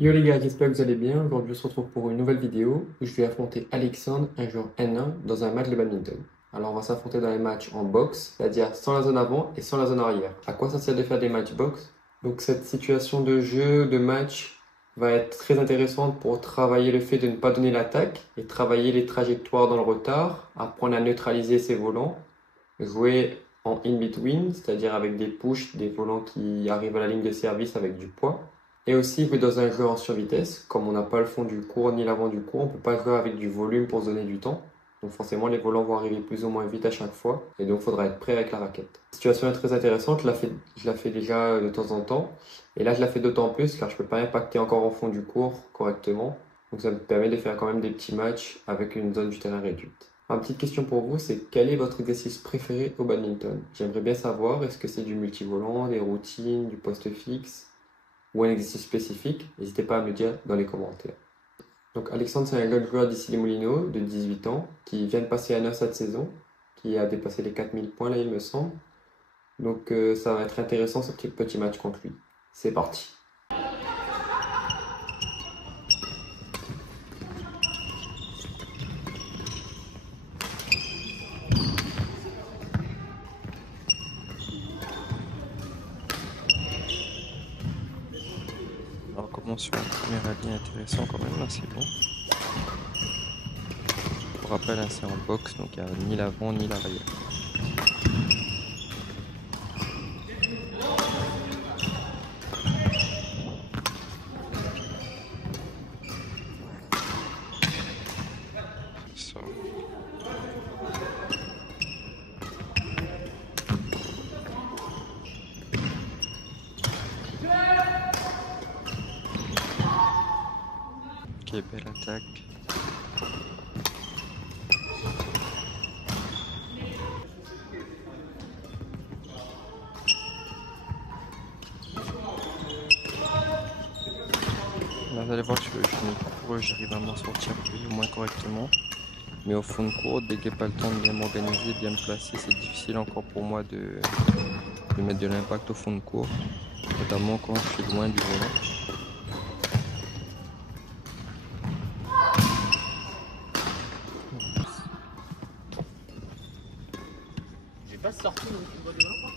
Yo les gars, j'espère que vous allez bien. Aujourd'hui, on se retrouve pour une nouvelle vidéo où je vais affronter Alexandre, un joueur N1, dans un match de badminton. Alors, on va s'affronter dans les matchs en boxe, c'est-à-dire sans la zone avant et sans la zone arrière. À quoi ça sert de faire des matchs boxe? Donc, cette situation de jeu, de match, va être très intéressante pour travailler le fait de ne pas donner l'attaque et travailler les trajectoires dans le retard, apprendre à neutraliser ses volants, jouer en in-between, c'est-à-dire avec des pushs, des volants qui arrivent à la ligne de service avec du poids. Et aussi jouer dans un jeu en survitesse, comme on n'a pas le fond du cours ni l'avant du cours, on ne peut pas jouer avec du volume pour se donner du temps. Donc forcément, les volants vont arriver plus ou moins vite à chaque fois, et donc il faudra être prêt avec la raquette. La situation est très intéressante, je la fais déjà de temps en temps, et là je la fais d'autant plus car je ne peux pas impacter encore au fond du cours correctement. Donc ça me permet de faire quand même des petits matchs avec une zone du terrain réduite. Ma petite question pour vous, c'est quel est votre exercice préféré au badminton? J'aimerais bien savoir, est-ce que c'est du multivolant, des routines, du poste fixe ou un exercice spécifique? N'hésitez pas à me dire dans les commentaires. Donc Alexandre, c'est un jeune joueur d'ici les Moulineaux de 18 ans qui vient de passer à 9 cette saison, qui a dépassé les 4000 points là il me semble. Donc ça va être intéressant ce petit match contre lui. C'est parti. Alors commence sur un premier rallye intéressant quand même, là c'est bon. Pour rappel, hein, c'est en boxe, donc il n'y a ni l'avant ni l'arrière. Ça. Ok, belle attaque. Là, vous allez voir que je cours, j'arrive à m'en sortir plus ou moins correctement. Mais au fond de cours, dès que j'ai pas le temps de bien m'organiser, de bien me placer, c'est difficile encore pour moi de mettre de l'impact au fond de cours. Notamment quand je suis loin du volant. J'ai pas sorti mon football de volant.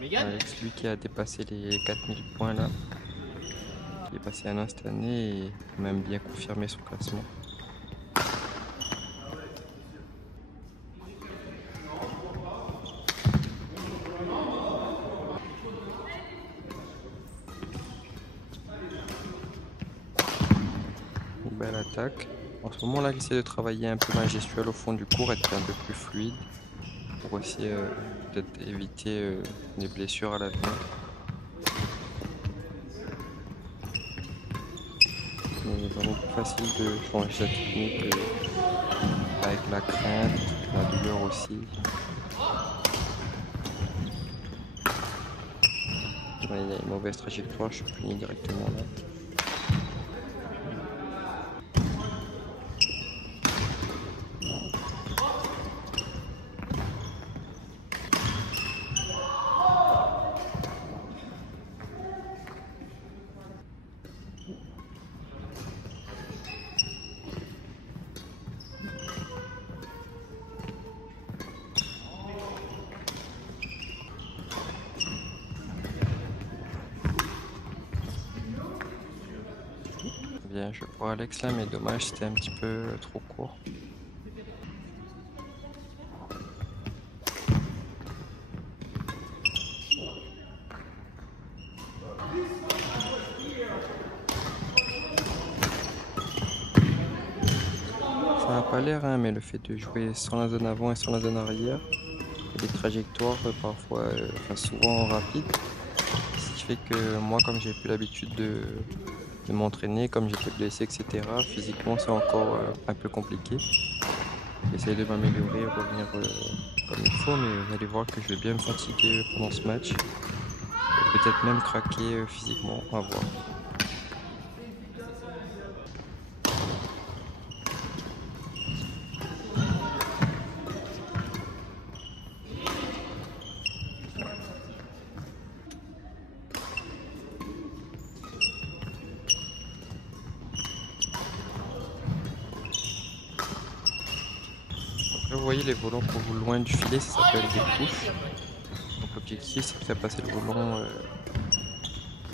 Mégane Alex, lui qui a dépassé les 4000 points là, qui est passé à 1 cette année et même bien confirmé son classement. Une belle attaque. En ce moment là, j'essaie de travailler un peu ma gestuelle au fond du cours, être un peu plus fluide pour aussi peut-être éviter des blessures à l'avenir. C'est vraiment plus facile de changer sa technique avec la crainte, la douleur aussi. Là, il y a une mauvaise trajectoire, je suis puni directement là. Bien joué pour Alex là, mais dommage, c'était un petit peu trop court. Ça n'a pas l'air, hein, mais le fait de jouer sans la zone avant et sans la zone arrière, et des trajectoires parfois, enfin souvent rapides, ce qui fait que moi, comme j'ai plus l'habitude de m'entraîner, comme j'étais blessé, etc., physiquement c'est encore un peu compliqué. J'essaie de m'améliorer, revenir comme il faut, mais vous allez voir que je vais bien me fatiguer pendant ce match, et peut-être même craquer physiquement, à voir. voyez les volants pour vous loin du filet, ça s'appelle des push. Donc l'objectif c'est de faire passer le volant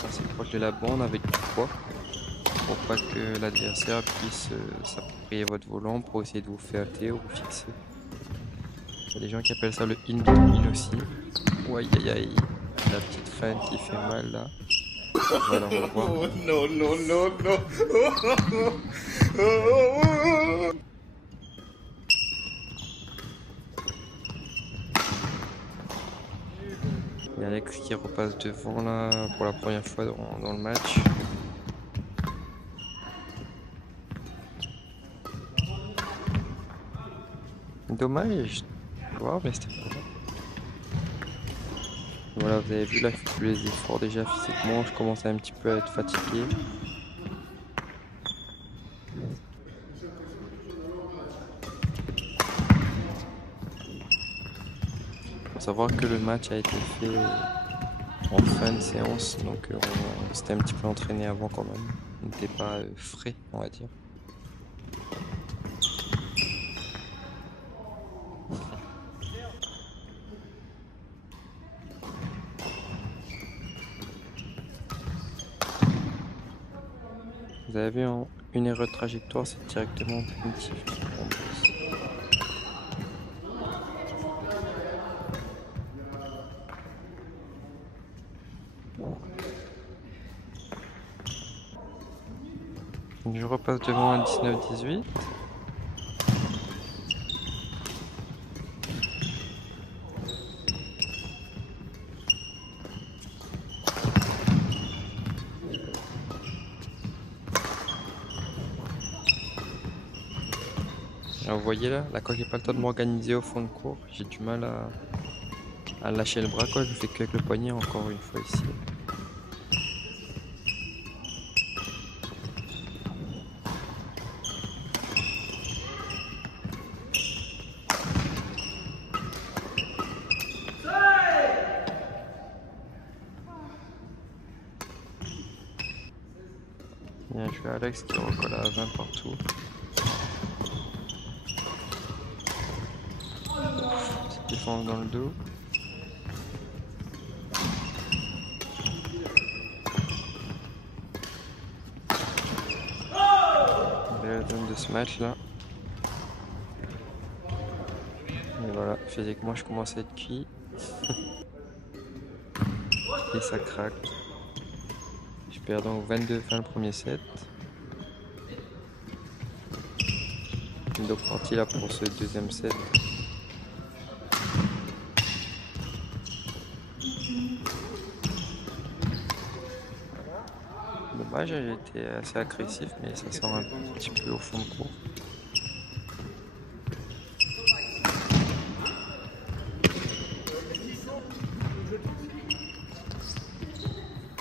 assez proche de la bande avec du poids pour pas que l'adversaire puisse s'approprier votre volant pour essayer de vous feinter ou vous fixer. Il y a des gens qui appellent ça le in aussi. Ou aïe aïe aïe, la petite feinte qui fait mal là. Voilà, on va voir. Oh non, non, non, non. Il y a Alex qui repasse devant là pour la première fois dans le match. Dommage, voir, mais c'était pas grave. Voilà, vous avez vu là, je fais plus les efforts déjà physiquement, je commence un petit peu à être fatigué. Faut savoir que le match a été fait en fin de séance, donc on s'était un petit peu entraîné avant quand même. On n'était pas frais, on va dire. Vous avez vu, une erreur de trajectoire, c'est directement punitif. Je repasse devant un 19-18. Alors vous voyez là quand j'ai pas le temps de m'organiser au fond de cours, j'ai du mal à lâcher le bras quoi, je fais qu'avec le poignet encore une fois ici. Bien joué Alex qui recolle à 20 partout. Petite défense dans le dos. Belle zone de ce match là. Et voilà, physiquement je commence à être cuit. Et ça craque. Je perds donc 22-20 le premier set. Donc parti là pour ce deuxième set. Dommage, j'ai été assez agressif, mais ça sort un petit peu au fond de cours.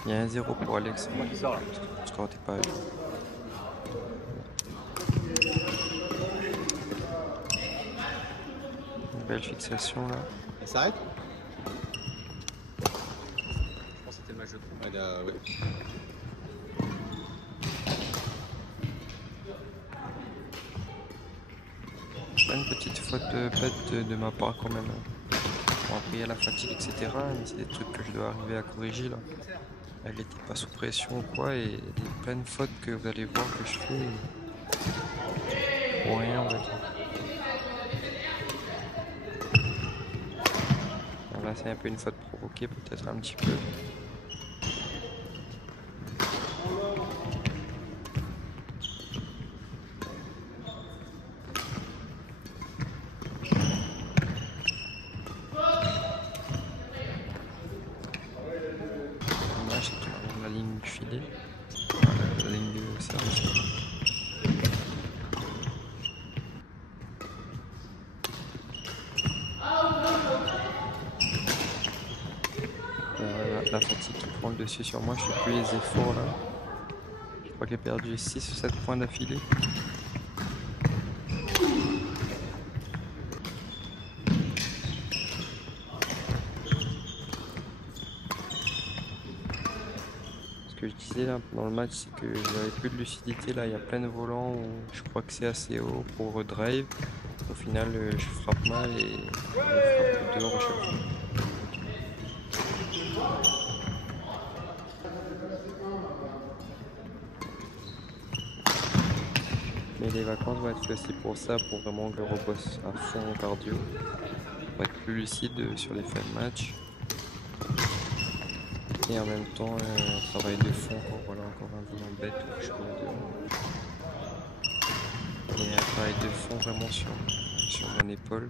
Il y a un 0 pour Alex. Le score n'était pas. Une belle fixation là. Elle s'arrête? Je pense que c'était le match de coup. Ouais. Pas une petite faute bête de ma part quand même. Bon, après il y a la fatigue etc. Mais c'est des trucs que je dois arriver à corriger là. Elle n'était pas sous pression ou quoi et il y a plein de fautes que vous allez voir que je fais. Pour rien on va dire. Alors là c'est un peu une faute provoquée peut-être un petit peu. La ligne du filet, la ligne de service. La fatigue qui prend le dessus sur moi, je fais plus les efforts là. Je crois que j'ai perdu 6 ou 7 points d'affilée. Ce que je disais là dans le match, c'est que j'avais plus de lucidité là, il y a plein de volants où je crois que c'est assez haut pour drive. Au final, je frappe mal et je frappe dehors à chaque fois. Mais les vacances vont être aussi pour ça, pour vraiment que je repose à fond mon cardio, pour être plus lucide sur les fins de match. Et en même temps, travail de fond, voilà, encore un volant bête où je peux et un travail de fond vraiment sur mon épaule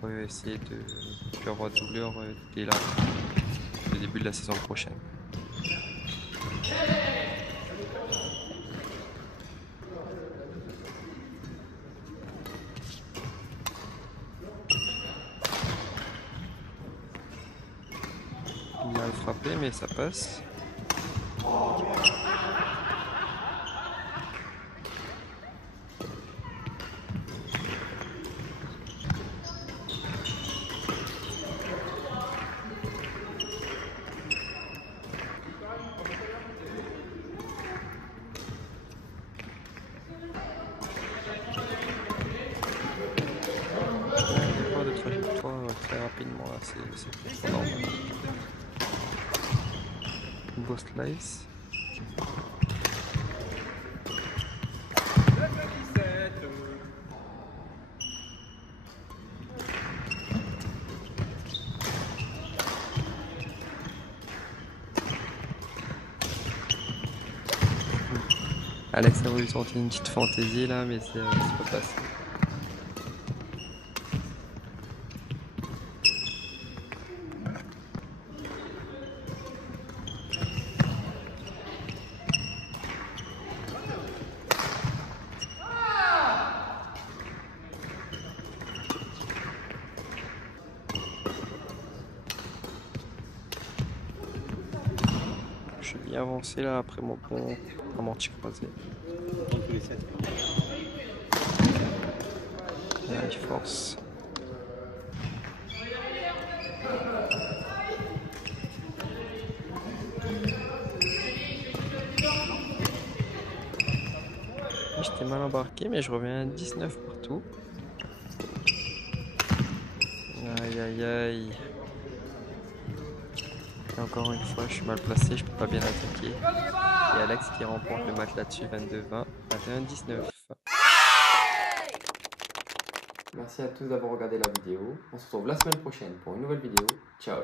pour essayer de ne plus avoir de douleur dès le début de la saison prochaine. Mal frappé, mais ça passe. De trajectoire très rapidement là, c'est pas normal. Beau slice. Alex a voulu sortir une petite fantaisie là, mais c'est pas passé. Je suis bien avancé là après mon pont amorti croisé. Là, il force. J'étais mal embarqué, mais je reviens à 19 partout. Aïe aïe aïe. Et encore une fois, je suis mal placé, je peux pas bien attaquer. Et Alex qui remporte le match là-dessus, 22-20, 21-19. Merci à tous d'avoir regardé la vidéo. On se retrouve la semaine prochaine pour une nouvelle vidéo. Ciao.